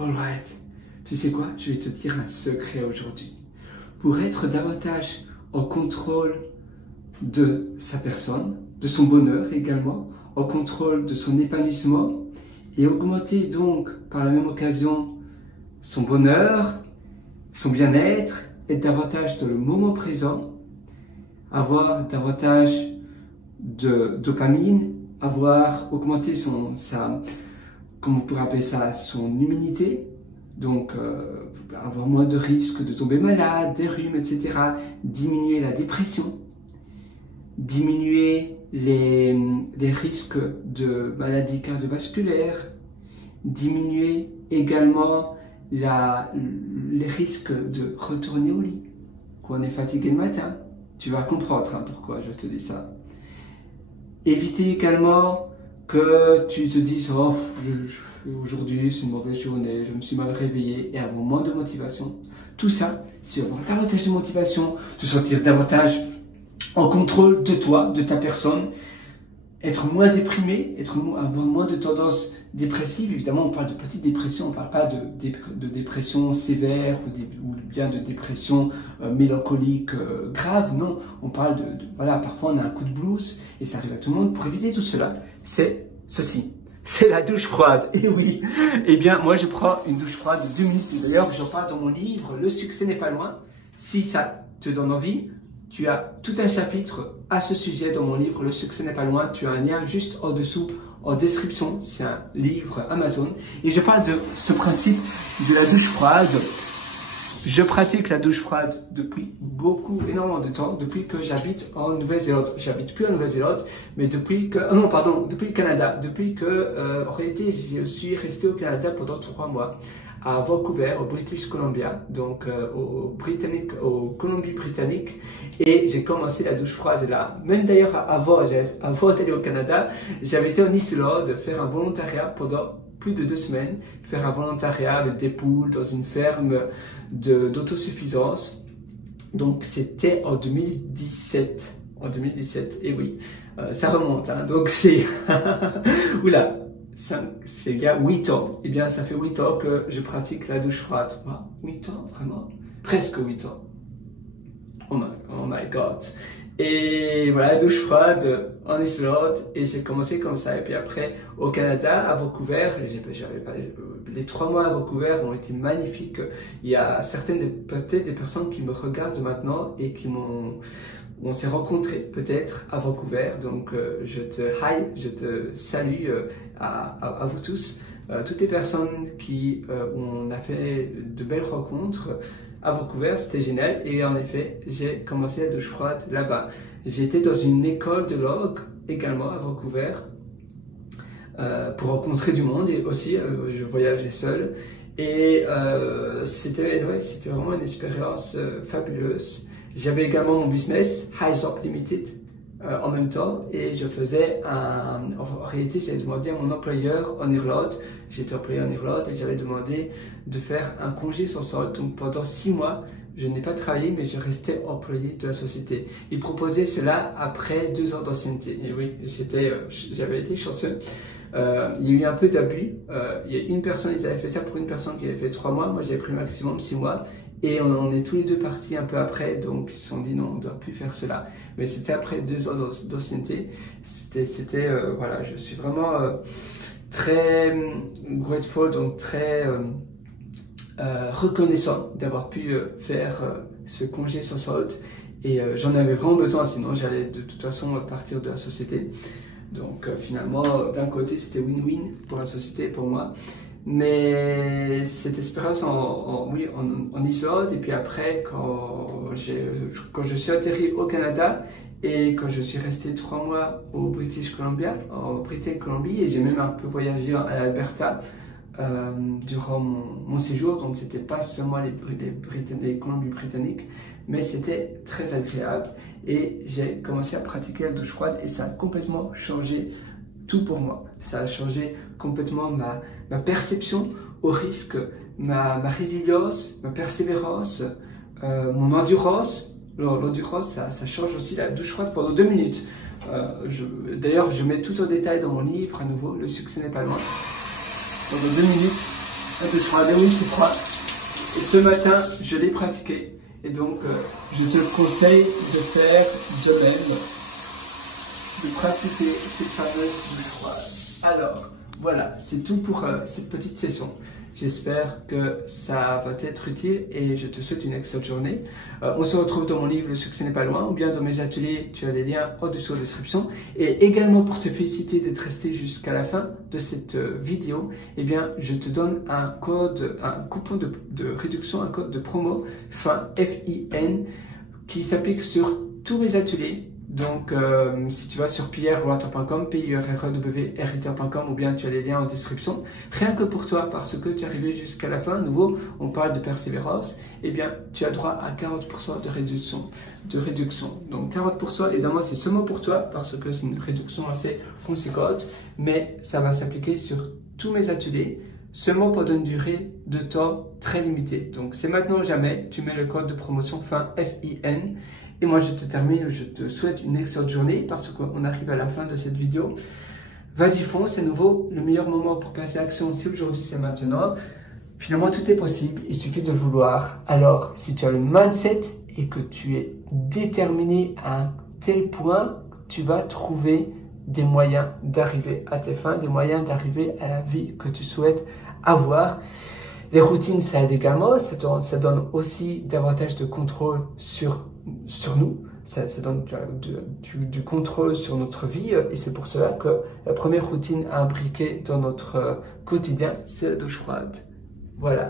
Alright, tu sais quoi? Je vais te dire un secret aujourd'hui. Pour être davantage en contrôle de sa personne, de son bonheur également, en contrôle de son épanouissement et augmenter donc par la même occasion son bonheur, son bien-être, être davantage dans le moment présent, avoir davantage de dopamine, augmenter comment on pourrait appeler ça, son immunité, donc avoir moins de risques de tomber malade, des rhumes, etc. Diminuer la dépression, diminuer les risques de maladies cardiovasculaires, diminuer également les risques de retourner au lit. Quand on est fatigué le matin, tu vas comprendre pourquoi je te dis ça. Éviter également que tu te dises oh, aujourd'hui c'est une mauvaise journée, je me suis mal réveillé, et avoir moins de motivation. Tout ça, c'est avoir davantage de motivation, te sentir davantage en contrôle de toi, de ta personne, être moins déprimé, avoir moins de tendances dépressives. Évidemment, on parle de petite dépression, on ne parle pas de dépression sévère ou bien de dépression mélancolique grave. Non, on parle voilà, parfois on a un coup de blues et ça arrive à tout le monde. Pour éviter tout cela, c'est ceci. C'est la douche froide. Et oui, eh bien, moi je prends une douche froide de 2 minutes. D'ailleurs, j'en parle dans mon livre, Le succès n'est pas loin. Si ça te donne envie, tu as tout un chapitre à ce sujet dans mon livre, Le succès n'est pas loin. Tu as un lien juste en dessous, en description. C'est un livre Amazon. Et je parle de ce principe de la douche froide. Je pratique la douche froide depuis énormément de temps, depuis que j'habite en Nouvelle-Zélande. J'habite plus en Nouvelle-Zélande, mais depuis le Canada. Depuis que, en réalité, je suis resté au Canada pendant 3 mois. À Vancouver, au British Columbia, donc au Colombie-Britannique, et j'ai commencé la douche froide là. Même d'ailleurs avant d'aller au Canada, j'avais été en Islande faire un volontariat pendant plus de 2 semaines, faire un volontariat avec des poules dans une ferme d'autosuffisance. Donc c'était en 2017. En 2017, et oui, ça remonte, hein, donc c'est... Oula, c'est bien 8 ans. Eh bien, ça fait 8 ans que je pratique la douche froide. Wow, 8 ans, vraiment? Presque 8 ans. Oh my God. Et voilà, la douche froide en Islande. Et j'ai commencé comme ça. Et puis après, au Canada, à Vancouver, les 3 mois à Vancouver ont été magnifiques. Il y a peut-être des personnes qui me regardent maintenant et on s'est rencontrés peut-être à Vancouver, donc je te salue à vous tous, toutes les personnes où on a fait de belles rencontres à Vancouver, c'était génial. Et en effet, j'ai commencé la douche froide là-bas. J'étais dans une école de langue également à Vancouver pour rencontrer du monde, et aussi je voyageais seul, et c'était vraiment une expérience fabuleuse. J'avais également mon business, Highs Up Limited, en même temps, et je faisais en réalité, j'avais demandé à mon employeur en Irlande, j'étais employé en Irlande, et j'avais demandé de faire un congé sans solde. Donc pendant 6 mois, je n'ai pas travaillé, mais je restais employé de la société. Ils proposaient cela après 2 ans d'ancienneté. Et oui, j'avais été chanceux. Il y a eu un peu d'abus. Il y a une personne, ils avaient fait ça pour une personne qui avait fait 3 mois. Moi, j'avais pris le maximum 6 mois. Et on est tous les deux partis un peu après, donc ils se sont dit non, on ne doit plus faire cela. Mais c'était après 2 ans d'ancienneté. Voilà, je suis vraiment très grateful, donc très reconnaissant d'avoir pu faire ce congé sans solde. Et j'en avais vraiment besoin, sinon j'allais de toute façon partir de la société. Donc finalement, d'un côté, c'était win-win pour la société et pour moi. Mais cette expérience en Islande, et puis après quand je suis atterri au Canada et quand je suis resté 3 mois au British Columbia, en Colombie, et j'ai même un peu voyagé à Alberta durant mon séjour. Donc c'était pas seulement les Colombies-Britanniques, mais c'était très agréable, et j'ai commencé à pratiquer la douche froide, et ça a complètement changé tout pour moi. Ça a changé complètement ma perception au risque, ma résilience, ma persévérance, mon endurance. L'endurance, ça change aussi. La douche froide pendant 2 minutes. D'ailleurs, je mets tout en détail dans mon livre, à nouveau, Le succès n'est pas loin. Pendant 2 minutes, La douche froide, oui, c'est froid. Et ce matin, je l'ai pratiqué. Et donc, je te conseille de faire de même, de pratiquer ces fameuses douches froides. Alors, voilà, c'est tout pour cette petite session. J'espère que ça va t'être utile et je te souhaite une excellente journée. On se retrouve dans mon livre Le succès n'est pas loin ou bien dans mes ateliers, tu as les liens en-dessous en description. Et également pour te féliciter d'être resté jusqu'à la fin de cette vidéo, eh bien je te donne un code, un coupon de réduction, un code de promo FIN, F-I-N, qui s'applique sur tous mes ateliers. Donc, si tu vas sur pierrewriter.com, pierrewriter.com ou bien tu as les liens en description, rien que pour toi, parce que tu es arrivé jusqu'à la fin, nouveau, on parle de persévérance, eh bien, tu as droit à 40% de réduction. Donc, 40%, évidemment, c'est seulement pour toi, parce que c'est une réduction assez conséquente, mais ça va s'appliquer sur tous mes ateliers, seulement pendant une durée de temps très limitée. Donc, c'est maintenant ou jamais, tu mets le code de promotion FIN, F-I-N, et moi, je te termine, je te souhaite une excellente journée parce qu'on arrive à la fin de cette vidéo. Vas-y, fonce, c'est nouveau. Le meilleur moment pour passer à l'action, c'est aujourd'hui, c'est maintenant. Finalement, tout est possible, il suffit de le vouloir. Alors, si tu as le mindset et que tu es déterminé à un tel point, tu vas trouver des moyens d'arriver à tes fins, des moyens d'arriver à la vie que tu souhaites avoir. Les routines, ça aide également, ça donne aussi davantage de contrôle sur nous, ça donne du contrôle sur notre vie et c'est pour cela que la première routine à imbriquer dans notre quotidien, c'est la douche froide. Voilà.